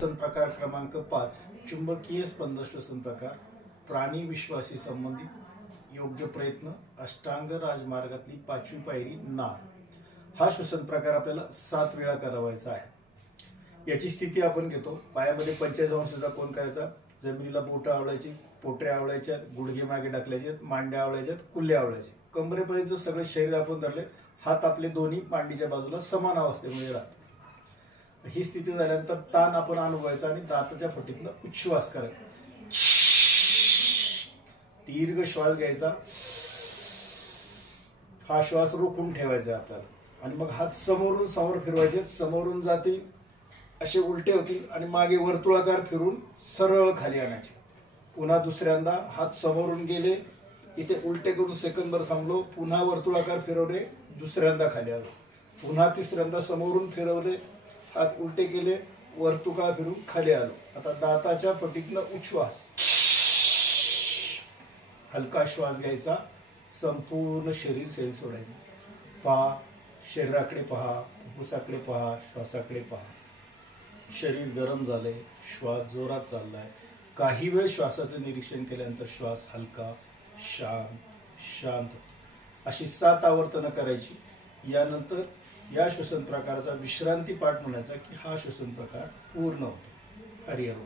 श्वसन प्रकार क्रमांक 5 चुंबकीय स्पंद श्वसन प्रकार प्राणी विश्वासी संबंधित योग्य प्रयत्न अष्टांग राजमार्गातली 5वी पायरी नाद। हा श्वसन प्रकार आपल्याला 7 वेळा करावायचा आहे। याची स्थिती आपण घेतो। पायामध्ये 45 अंशाचा कोन करायचा, जमिनीला बोट आवळायची, पोटऱ्या आवळायच्या, गुडघे मागे टाकल्याचे, मांड्या आवळायच्या, कुल्ल्या आवळायचे, कंबरेपर्यंत सगळे शरीर आपण धरले, हात आपले दोन्ही मांडीच्या बाजूला समान अवस्थेमध्ये राहतात। ही स्थिती झाल्यानंतर ताण आपण अनुभवायचा आणि दाताच्या फटीतनं उच्छ्वास करायचा। दीर्घ श्वास घ्यायचा, हा श्वास रोखून ठेवायचा आपल्याला आणि मग हात समोरून समोर फिरवायचे, समोरून जातील असे उलटे होतील आणि मागे वर्तुळाकार फिरून सरळ खाली आणायचे। पुन्हा दुसऱ्यांदा हात समोरून गेले, इथे उलटे करून सेकंदभर थांबलो, पुन्हा वर्तुळाकार फिरवले, दुसऱ्यांदा खाली आलो, पुन्हा तिसऱ्यांदा समोरून फिरवले, हात उलटे केले, वर्तुळाकार फिरून खाली आलो। आता दाताच्या फटीतनं उच्छ्वास, हलका श्वास घ्यायचा, संपूर्ण शरीर सैल सोडायचे। पहा, शरीराकडे पहा, फुफ्फुसाकडे पहा, श्वासाकडे पहा। शरीर गरम झालंय, श्वास जोरात चाललाय। काही वेळ श्वासाचं निरीक्षण केल्यानंतर श्वास हलका, शांत शांत अशी 7 आवर्तनं करायची। यानंतर या श्वसन प्रकाराचा विश्रांती पाठ म्हणायचा की हा श्वसन प्रकार पूर्ण होतो। हरिहर।